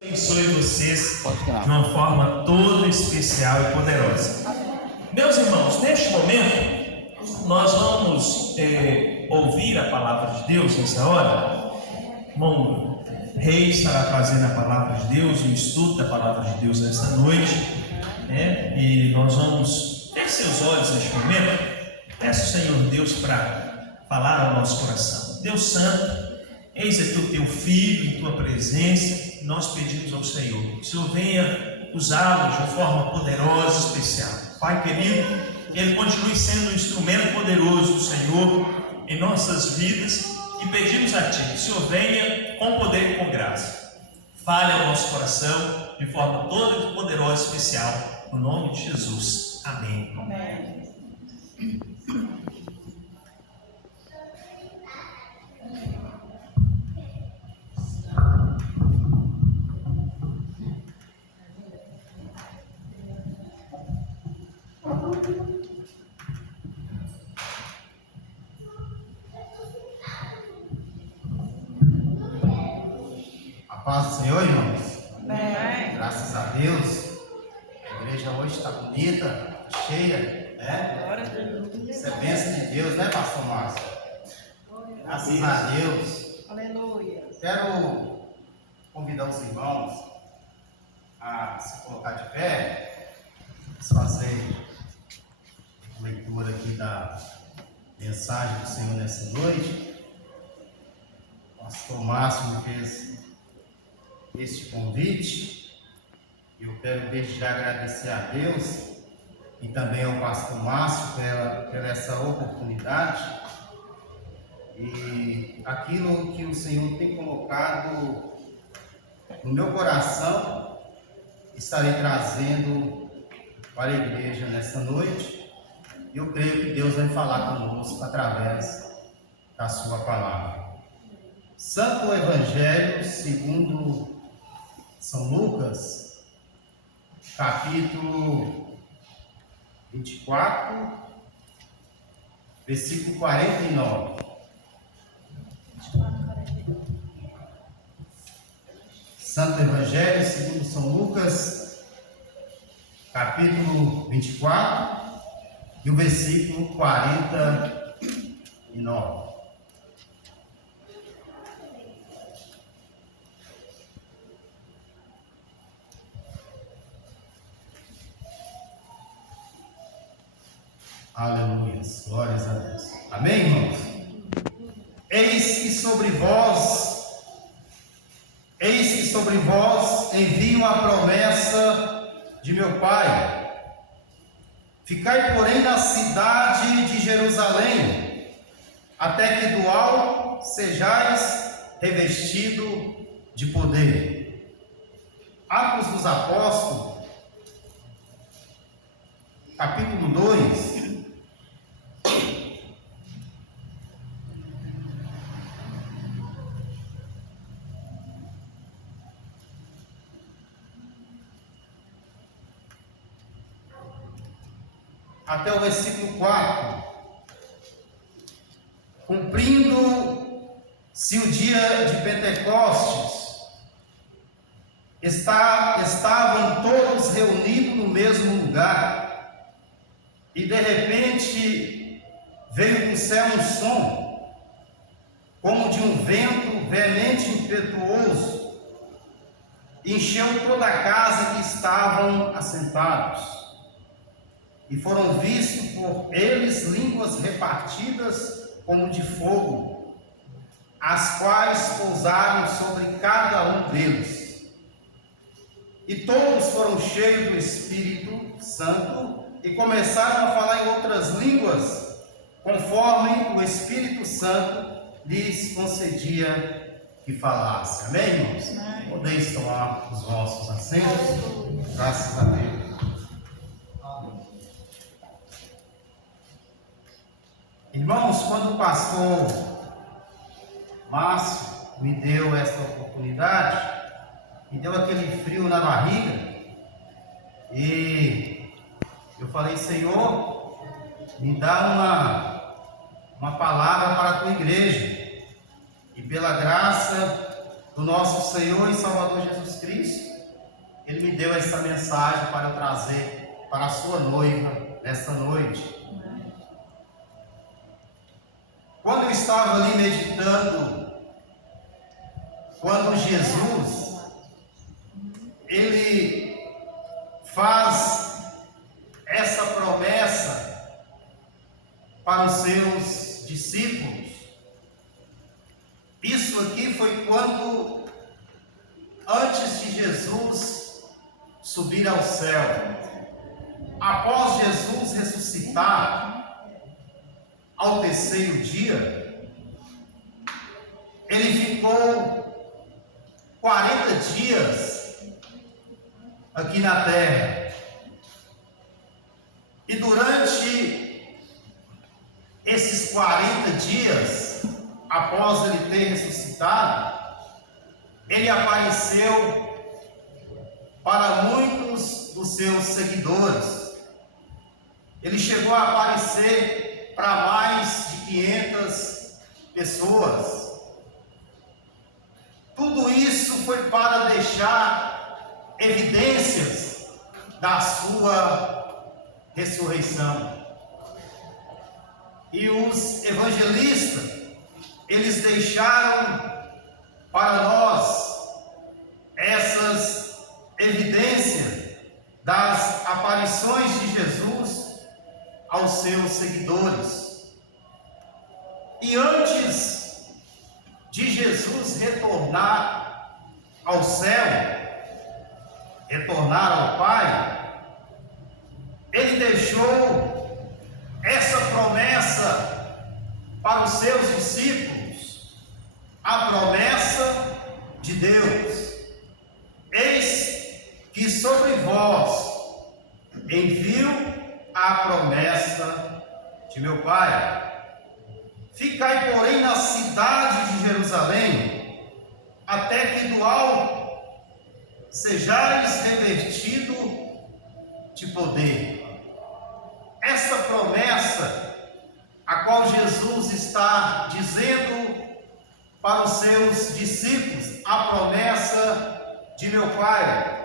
Abençoe vocês de uma forma toda especial e poderosa. Meus irmãos, neste momento, nós vamos ouvir a palavra de Deus nessa hora. Irmão Rei estará trazendo a palavra de Deus, o estudo da palavra de Deus nesta noite, e nós vamos ter seus olhos neste momento. Peço ao Senhor Deus para falar ao nosso coração. Deus Santo, eis aqui o teu filho em tua presença. Nós pedimos ao Senhor que o Senhor venha usá-lo de forma poderosa, especial. Pai querido, que ele continue sendo um instrumento poderoso do Senhor em nossas vidas, e pedimos a Ti que o Senhor venha com poder e com graça. Fale ao nosso coração de forma toda poderosa e especial, no nome de Jesus. Amém. Amém. Paz do Senhor, irmãos. Amém. Graças a Deus. A igreja hoje está bonita, cheia, né? Glória a Deus. Isso é bênção de Deus, né, pastor Márcio? Graças a Deus. Aleluia. Quero convidar os irmãos a se colocar de pé. Vamos fazer a leitura aqui da mensagem do Senhor nessa noite. O pastor Márcio me fez este convite. Eu quero desde já agradecer a Deus e também ao pastor Márcio pela essa oportunidade, e aquilo que o Senhor tem colocado no meu coração estarei trazendo para a igreja nesta noite. Eu creio que Deus vai falar conosco através da sua palavra. Santo Evangelho segundo São Lucas, capítulo 24, versículo 49. Santo Evangelho segundo São Lucas, capítulo 24, e o versículo 49. Aleluia, glórias a Deus. Amém, irmãos? Eis que sobre vós envio a promessa de meu Pai. Ficai, porém, na cidade de Jerusalém, até que do alto sejais revestido de poder. Atos dos Apóstolos, capítulo 2. Até o versículo 4. Cumprindo-se o dia de Pentecostes, estavam todos reunidos no mesmo lugar, e de repente veio do céu um som, como de um vento veemente e impetuoso, e encheu toda a casa que estavam assentados. E foram vistos por eles línguas repartidas como de fogo, as quais pousaram sobre cada um deles. E todos foram cheios do Espírito Santo e começaram a falar em outras línguas, conforme o Espírito Santo lhes concedia que falasse. Amém, irmãos? Amém. Podeis tomar os vossos assentos. Graças a Deus. Irmãos, quando o pastor Márcio me deu esta oportunidade, me deu aquele frio na barriga, e eu falei: Senhor, me dá uma palavra para a tua igreja, e pela graça do nosso Senhor e Salvador Jesus Cristo, Ele me deu essa mensagem para eu trazer para a sua noiva nesta noite. Quando eu estava ali meditando, quando Jesus, ele faz essa promessa para os seus discípulos, isso aqui foi quando, antes de Jesus subir ao céu, após Jesus ressuscitar ao terceiro dia, ele ficou 40 dias aqui na terra. E durante esses 40 dias, após ele ter ressuscitado, ele apareceu para muitos dos seus seguidores. Ele chegou a aparecer para mais de 500 pessoas. Tudo isso foi para deixar evidências da sua ressurreição. E os evangelistas, eles deixaram para nós essas evidências das aparições de Jesus aos seus seguidores. E antes de Jesus retornar ao céu, retornar ao Pai, ele deixou essa promessa para os seus discípulos, a promessa de Deus: eis que sobre vós envio a promessa de meu Pai. Ficai, porém, na cidade de Jerusalém, até que do alto sejais revestido de poder. Essa promessa, a qual Jesus está dizendo para os seus discípulos, a promessa de meu Pai,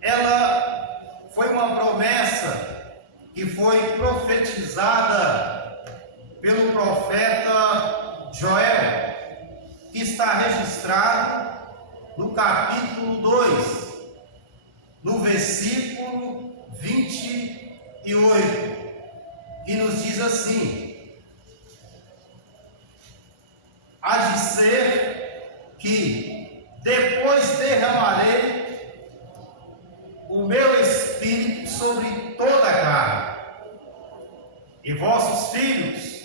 ela foi uma promessa que foi profetizada pelo profeta Joel, que está registrado no capítulo 2, no versículo 28, que nos diz assim: há de ser que depois derramarei o meu espírito sobre toda a carne, e vossos filhos,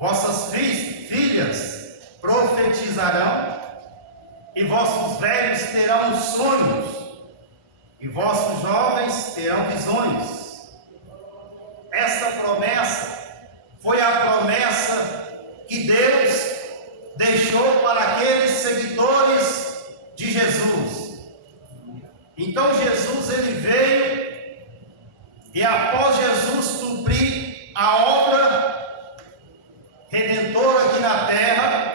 vossas filhas profetizarão, e vossos velhos terão sonhos, e vossos jovens terão visões. Esta promessa foi a promessa que Deus deixou para aqueles seguidores de Jesus. Então Jesus, ele veio, e após Jesus cumprir a obra redentora aqui na terra,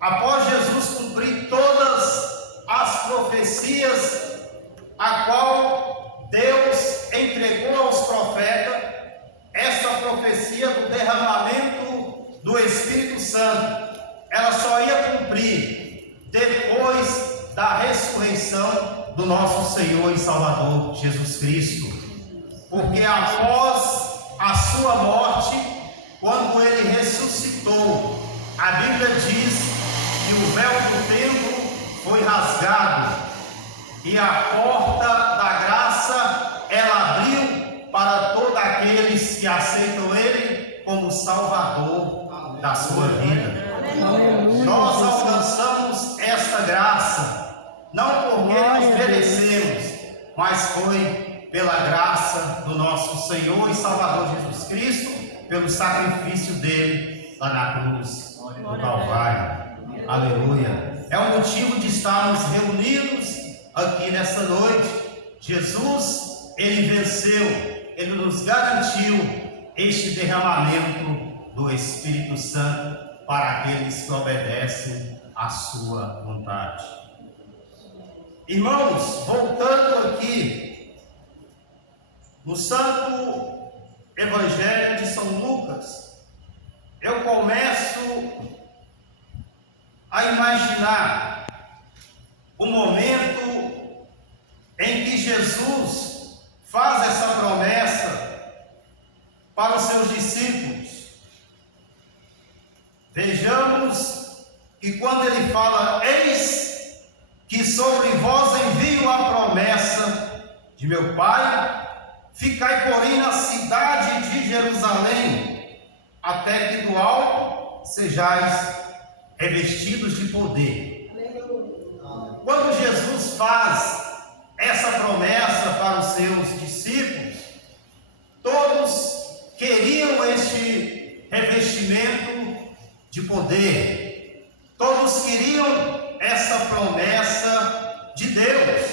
após Jesus cumprir todas as profecias a qual Deus entregou aos profetas, essa profecia do derramamento do Espírito Santo, ela só ia cumprir depois da ressurreição do nosso Senhor e Salvador Jesus Cristo. Porque após a sua morte, quando ele ressuscitou, a Bíblia diz que o véu do templo foi rasgado e a porta da graça ela abriu para todos aqueles que aceitam ele como Salvador da sua vida. Nós alcançamos esta graça não porque nós merecemos, mas foi pela graça do nosso Senhor e Salvador Jesus Cristo, pelo sacrifício dele lá na cruz do Calvário. Aleluia. É o motivo de estarmos reunidos aqui nessa noite. Jesus, ele venceu, ele nos garantiu este derramamento do Espírito Santo para aqueles que obedecem à sua vontade. Irmãos, voltando aqui no Santo Evangelho de São Lucas, eu começo a imaginar o momento em que Jesus faz essa promessa para os seus discípulos. Vejamos que quando ele fala: eis que sobre vós envio a promessa de meu Pai, ficai porém na cidade de Jerusalém, até que do alto sejais revestidos de poder. Quando Jesus faz essa promessa para os seus discípulos, todos queriam este revestimento de poder, todos queriam essa promessa de Deus.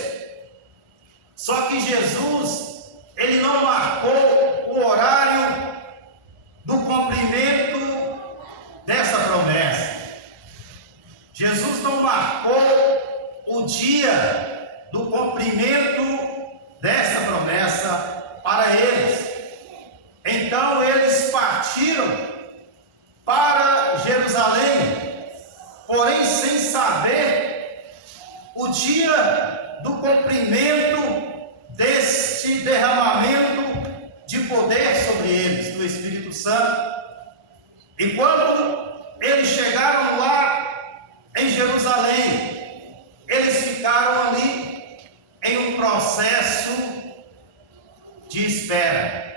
Só que Jesus, ele não marcou o horário do cumprimento dessa promessa. Jesus não marcou o dia do cumprimento dessa promessa para eles. Então eles partiram para Jerusalém, porém sem saber o dia do cumprimento deste derramamento de poder sobre eles, do Espírito Santo. E quando eles chegaram lá em Jerusalém, eles ficaram ali em um processo de espera.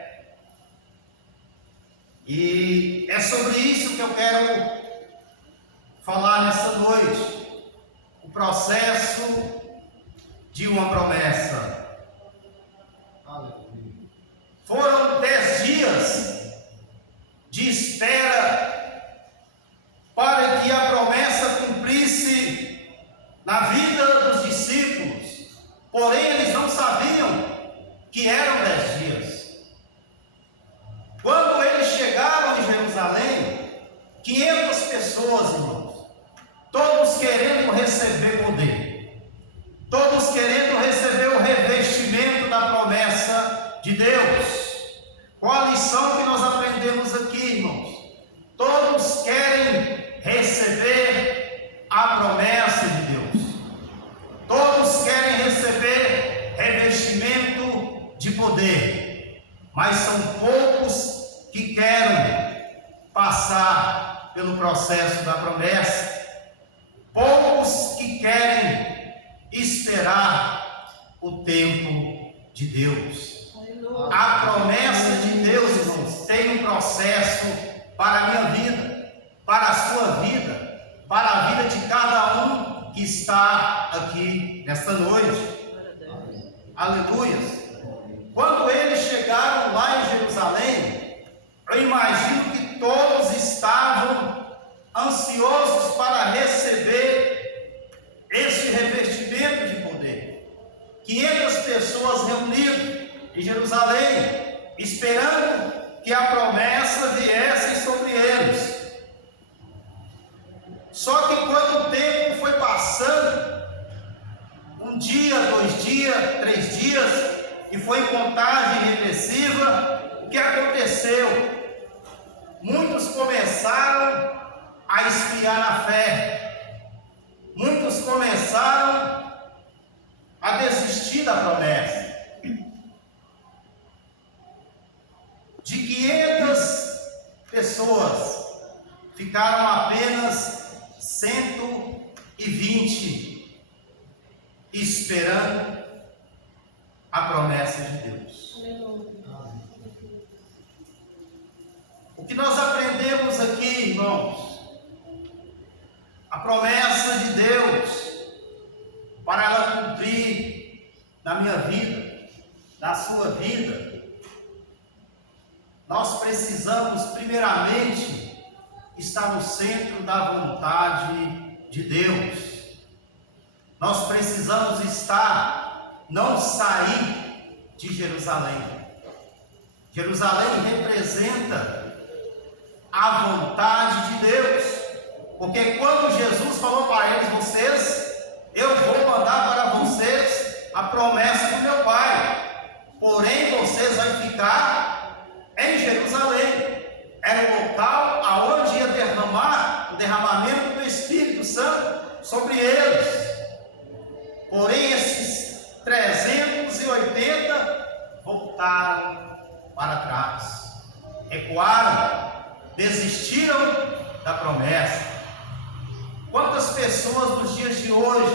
E é sobre isso que eu quero falar nessa noite. O processo de uma promessa. Foram 10 dias de espera para que a promessa cumprisse na vida dos discípulos. Porém, eles não sabiam que eram 10 dias. Quando eles chegaram em Jerusalém, 500 pessoas, irmãos, todos querendo receber poder, todos querendo receber o revestimento da promessa de Deus. Qual a lição que nós aprendemos aqui, irmãos? Todos querem receber a promessa de Deus. Todos querem receber revestimento de poder, mas são poucos que querem passar pelo processo da promessa. Poucos que querem esperar o tempo de Deus. A promessa de Deus, irmãos, tem um processo para a minha vida, para a sua vida, para a vida de cada um que está aqui nesta noite. Aleluias. Quando eles chegaram lá em Jerusalém, eu imagino que todos estavam ansiosos para receber este revestimento de poder. 500 pessoas reunidas em Jerusalém, esperando que a promessa viesse sobre eles. Só que quando o tempo foi passando, 1 dia, 2 dias, 3 dias, e foi em contagem regressiva, o que aconteceu? Muitos começaram a esfriar na fé. Muitos começaram a desistir da promessa. De 500 pessoas, ficaram apenas 120 esperando a promessa de Deus. O que nós aprendemos aqui, irmãos? A promessa de Deus, para ela cumprir na minha vida, na sua vida, nós precisamos primeiramente estar no centro da vontade de Deus. Nós precisamos não sair de Jerusalém. Jerusalém representa a vontade de Deus, porque quando Jesus falou para eles: eu vou mandar para vocês a promessa do meu Pai. Porém, vocês vão ficar em Jerusalém. Era o local aonde ia derramar o derramamento do Espírito Santo sobre eles. Porém, esses 380 voltaram para trás, recuaram, desistiram da promessa. Quantas pessoas nos dias de hoje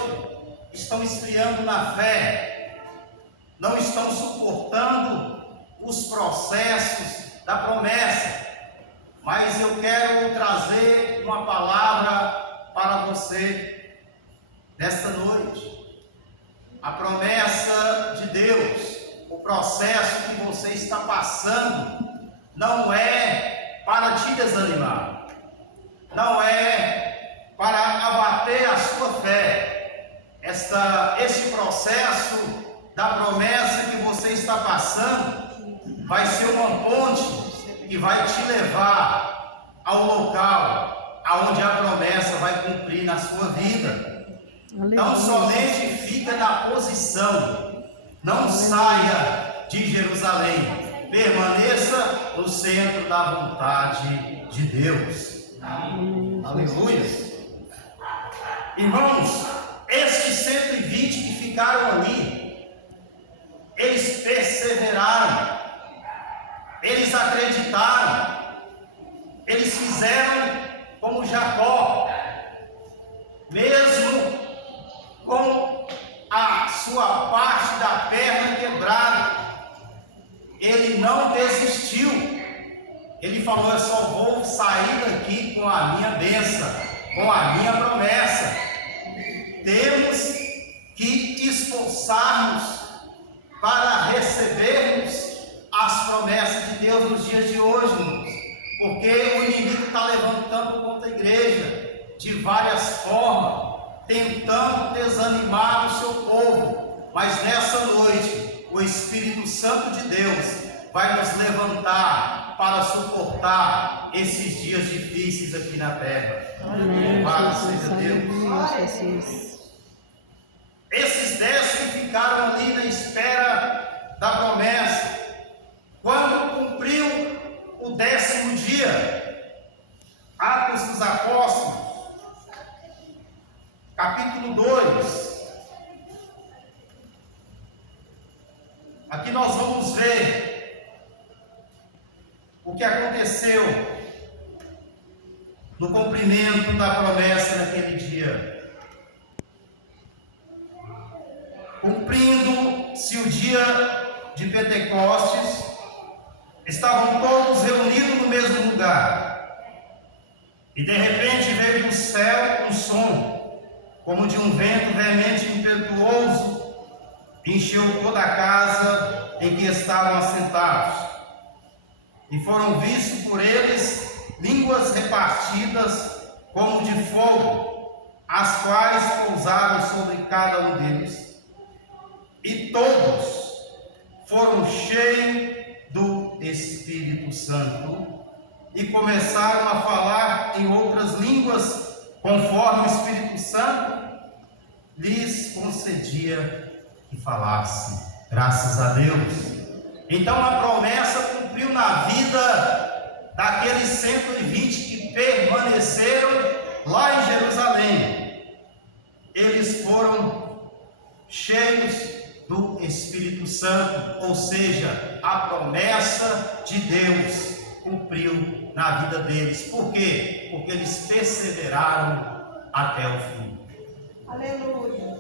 estão esfriando na fé, não estão suportando os processos da promessa? Mas eu quero trazer uma palavra para você nesta noite. A promessa de Deus, o processo que você está passando, não é para te desanimar, não é para abater a sua fé. Esse processo da promessa que você está passando vai ser uma ponte que vai te levar ao local aonde a promessa vai cumprir na sua vida. Não somente fica na posição, não saia de Jerusalém, permaneça no centro da vontade de Deus. Aleluia. Irmãos, estes 120 que ficaram ali, eles perseveraram, eles acreditaram, eles fizeram como Jacó, mesmo com a sua parte da perna quebrada, ele não desistiu. Ele falou: eu só vou sair daqui com a minha bênção, com a minha promessa. Temos que esforçarmos para recebermos as promessas de Deus nos dias de hoje, irmãos, porque o inimigo está levantando contra a igreja de várias formas, tentando desanimar o seu povo. Mas nessa noite, o Espírito Santo de Deus vai nos levantar para suportar esses dias difíceis aqui na terra. Louvado seja Deus. Esses 10 que ficaram ali na espera da promessa, quando cumpriu o 10º dia, Atos dos Apóstolos, capítulo 2, aqui nós vamos ver o que aconteceu no cumprimento da promessa naquele dia. Cumprindo-se o dia de Pentecostes, estavam todos reunidos no mesmo lugar, e de repente veio do céu um som, como de um vento veemente e impetuoso, encheu toda a casa em que estavam assentados, e foram vistos por eles línguas repartidas como de fogo, as quais pousaram sobre cada um deles, e todos foram cheios do Espírito Santo e começaram a falar em outras línguas, conforme o Espírito Santo lhes concedia que falassem. Graças a Deus. Então a promessa cumpriu na vida daqueles 120 que permaneceram lá em Jerusalém. Eles foram cheios do Espírito Santo, ou seja, a promessa de Deus cumpriu na vida deles. Por quê? Porque eles perseveraram até o fim. Aleluia.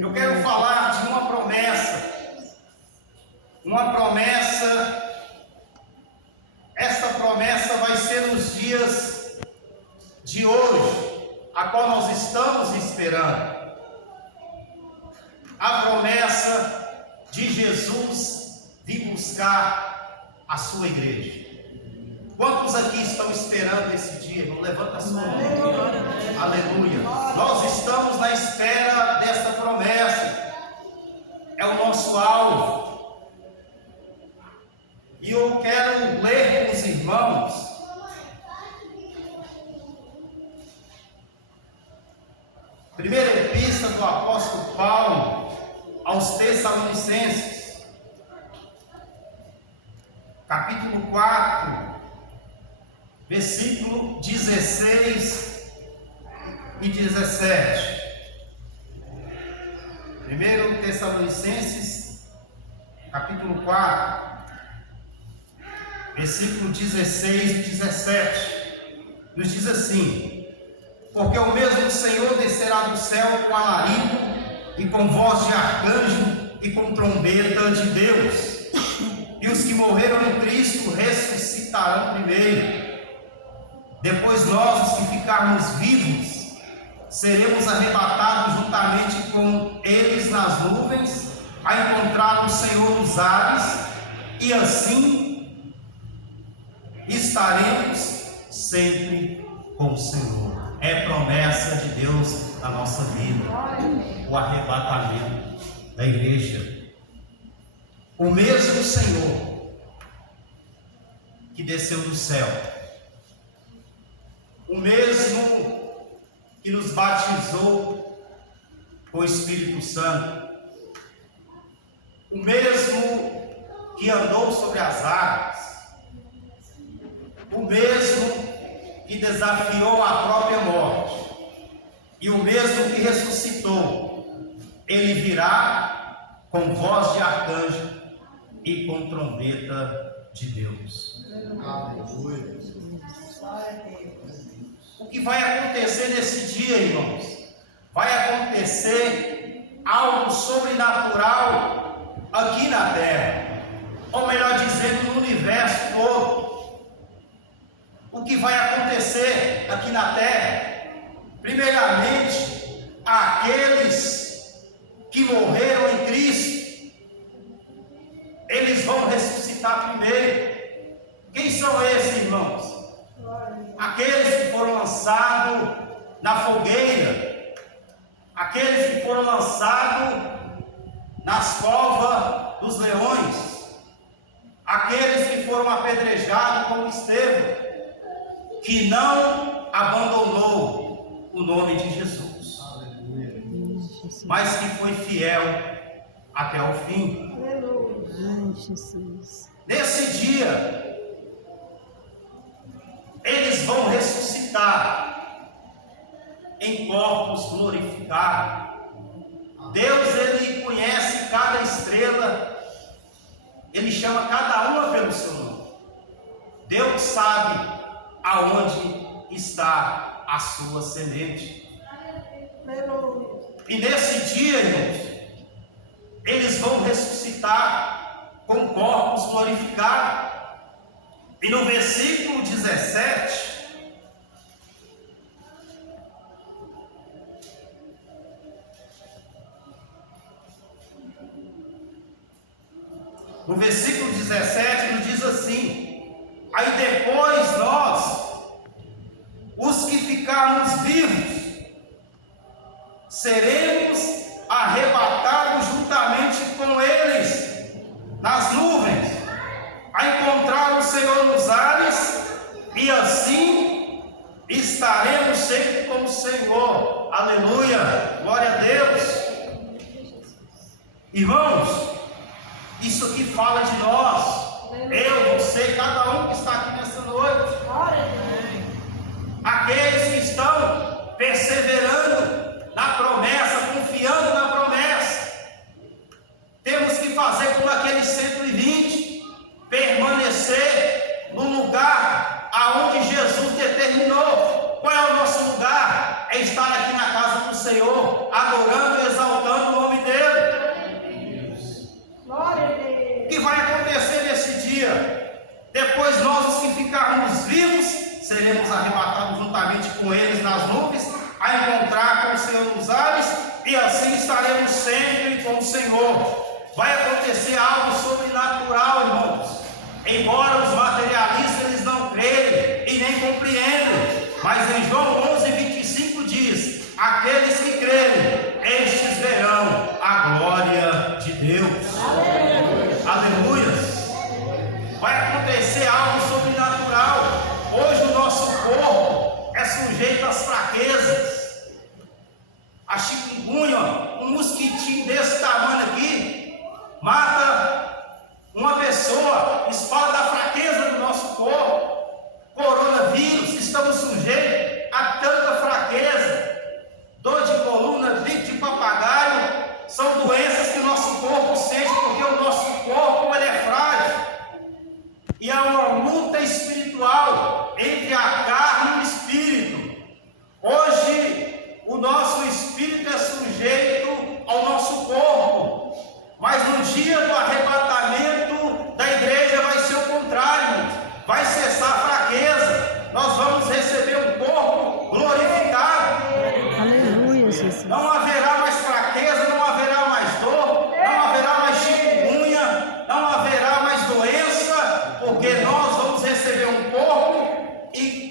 Eu quero falar de uma promessa. Esta promessa vai ser nos dias de hoje, a qual nós estamos esperando. A promessa de Jesus vir buscar a sua igreja. Quantos aqui estão esperando esse dia? Não levanta a sua mão. Aleluia. Nós estamos na espera desta promessa. É o nosso alvo. E eu quero ler com os irmãos primeira epístola do apóstolo Paulo aos Tessalonicenses, capítulo 4, versículo 16 e 17. 1 Tessalonicenses, capítulo 4, versículo 16 e 17, nos diz assim: porque o mesmo Senhor descerá do céu com alarido, e com voz de arcanjo, e com trombeta de Deus, e os que morreram em Cristo ressuscitarão primeiro. Depois nós, os que ficarmos vivos, seremos arrebatados juntamente com eles nas nuvens, a encontrar o Senhor nos ares, e assim estaremos sempre com o Senhor. É promessa de Deus na nossa vida, o arrebatamento da igreja. O mesmo Senhor que desceu do céu, o mesmo que nos batizou com o Espírito Santo, o mesmo que andou sobre as águas, o mesmo que desafiou a própria morte, e o mesmo que ressuscitou, ele virá com voz de arcanjo e com trombeta de Deus. Aleluia. O que vai acontecer nesse dia, irmãos? Vai acontecer algo sobrenatural aqui na terra, ou melhor dizendo, no universo todo. O que vai acontecer aqui na terra? Primeiramente, aqueles que morreram em Cristo, eles vão ressuscitar primeiro. Quem são esses, irmãos? Aqueles que foram lançados na fogueira, aqueles que foram lançados nas covas dos leões, aqueles que foram apedrejados como Estevão, que não abandonou o nome de Jesus, mas que foi fiel até o fim. Nesse dia, eles vão ressuscitar em corpos glorificados. Deus, ele conhece cada estrela, ele chama cada uma pelo seu nome. Deus sabe aonde está a sua semente. E nesse dia, irmãos, eles vão ressuscitar com corpos glorificados. E no versículo 17, nos diz assim: aí depois nós, os que ficarmos vivos, seremos arrebatados juntamente com eles nas nuvens, a encontrar o Senhor nos ares, e assim estaremos sempre com o Senhor. Aleluia, glória a Deus. Irmãos, isso aqui fala de nós, eu, você, cada um que está aqui nessa noite, aqueles que estão perseverando na promessa, confiando na promessa. Temos que fazer como aqueles 120, permanecer no lugar aonde Jesus determinou. Qual é o nosso lugar? É estar aqui na casa do Senhor, adorando e exaltando o nome dele. O que vai acontecer nesse dia? Depois nós, os que ficarmos vivos, seremos arrebatados juntamente com eles nas nuvens, a encontrar com o Senhor nos ares, e assim estaremos sempre com o Senhor. Vai acontecer algo sobrenatural, irmãos. Embora os materialistas eles não creem e nem compreendem, mas em João 11:25 diz: aqueles que crerem, estes verão a glória de Deus. Aleluia. Vai acontecer algo sobrenatural. Hoje o nosso corpo é sujeito às fraquezas. A chikungunya, um mosquitinho desse tamanho aqui, dia do arrebatamento da igreja vai ser o contrário, vai cessar a fraqueza, nós vamos receber um corpo glorificado. Aleluia, Jesus. Não haverá mais fraqueza, não haverá mais dor, não haverá mais chikungunya, não haverá mais doença, porque nós vamos receber um corpo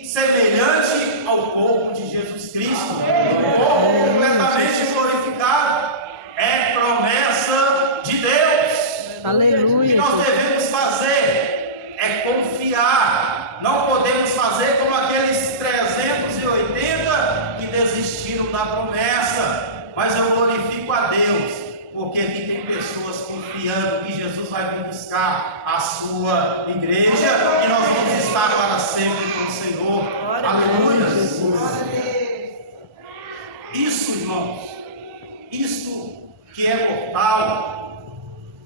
semelhante ao corpo de Jesus Cristo, um corpo completamente glorificado. É promessa de Deus. Aleluia. O que nós devemos fazer é confiar. Não podemos fazer como aqueles 380 que desistiram da promessa. Mas eu glorifico a Deus, porque aqui tem pessoas confiando que Jesus vai vir buscar a sua igreja e nós vamos estar para sempre com o Senhor. Aleluia. Isso, irmãos, isto que é mortal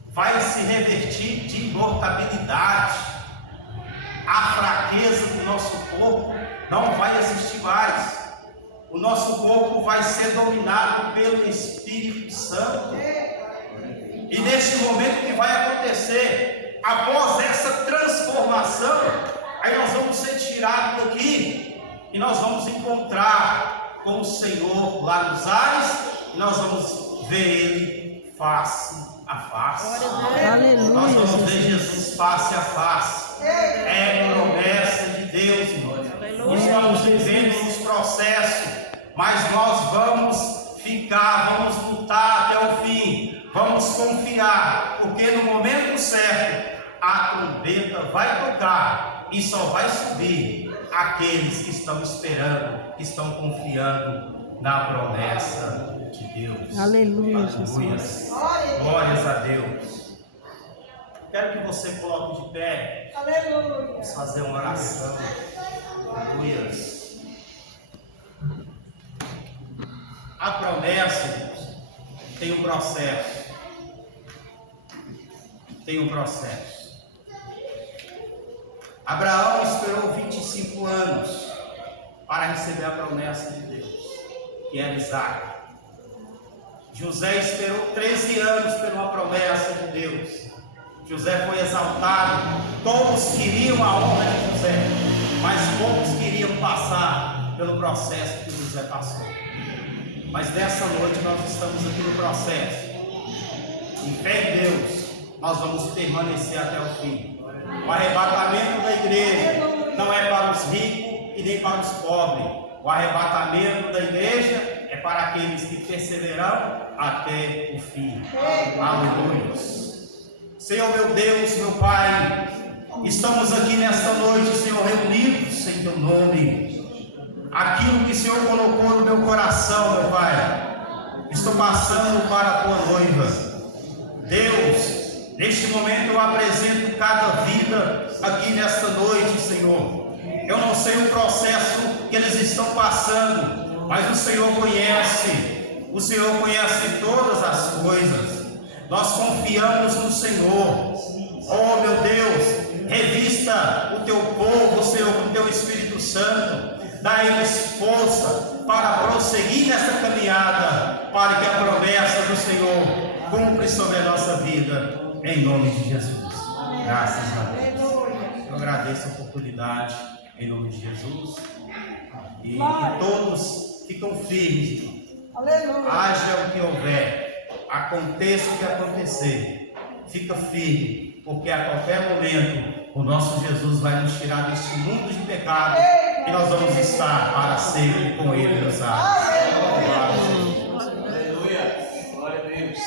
vai se revertir de imortabilidade. A fraqueza do nosso corpo não vai existir mais. O nosso corpo vai ser dominado pelo Espírito Santo. E neste momento que vai acontecer, após essa transformação, aí nós vamos ser tirados daqui e nós vamos encontrar com o Senhor lá nos ares e nós vamos ver Ele face a face. Aleluia. Nós vamos ver Jesus face a face. É promessa de Deus, irmãos. Estamos vivendo uns processos, mas nós vamos ficar, vamos lutar até o fim. Vamos confiar, porque no momento certo a trombeta vai tocar e só vai subir aqueles que estão esperando, que estão confiando na promessa de Deus. Aleluia, Jesus. Glórias a Deus. Quero que você coloque de pé. Aleluia. Vamos fazer uma oração. Aleluia. A promessa, irmãos, tem um processo. Tem um processo. Abraão esperou 25 anos para receber a promessa de Deus, que era Isaac. José esperou 13 anos por uma promessa de Deus. José foi exaltado. Todos queriam a honra de José, mas poucos queriam passar pelo processo que José passou. Mas nessa noite nós estamos aqui no processo. Em fé em Deus, nós vamos permanecer até o fim. O arrebatamento da igreja não é para os ricos e nem para os pobres. O arrebatamento da igreja é para aqueles que perseverarão até o fim. Aleluia. Senhor meu Deus, meu Pai, estamos aqui nesta noite, Senhor, reunidos em Teu nome. Aquilo que o Senhor colocou no meu coração, meu Pai, estou passando para a Tua noiva. Deus, neste momento eu apresento cada vida aqui nesta noite, Senhor. Eu não sei o processo que eles estão passando, mas o Senhor conhece. O Senhor conhece todas as coisas. Nós confiamos no Senhor. Oh, meu Deus, revista o Teu povo, Senhor, com o Teu Espírito Santo. Dá-lhes força para prosseguir nessa caminhada, para que a promessa do Senhor cumpra sobre a nossa vida, em nome de Jesus. Graças a Deus. Eu agradeço a oportunidade, em nome de Jesus. E que todos ficam firmes. Haja o que houver, aconteça o que acontecer, fica firme, porque a qualquer momento o nosso Jesus vai nos tirar deste mundo de pecado e nós vamos estar para sempre com Ele nos ares. Aleluia. Glória a Deus.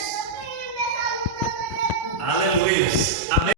Aleluia. Amém.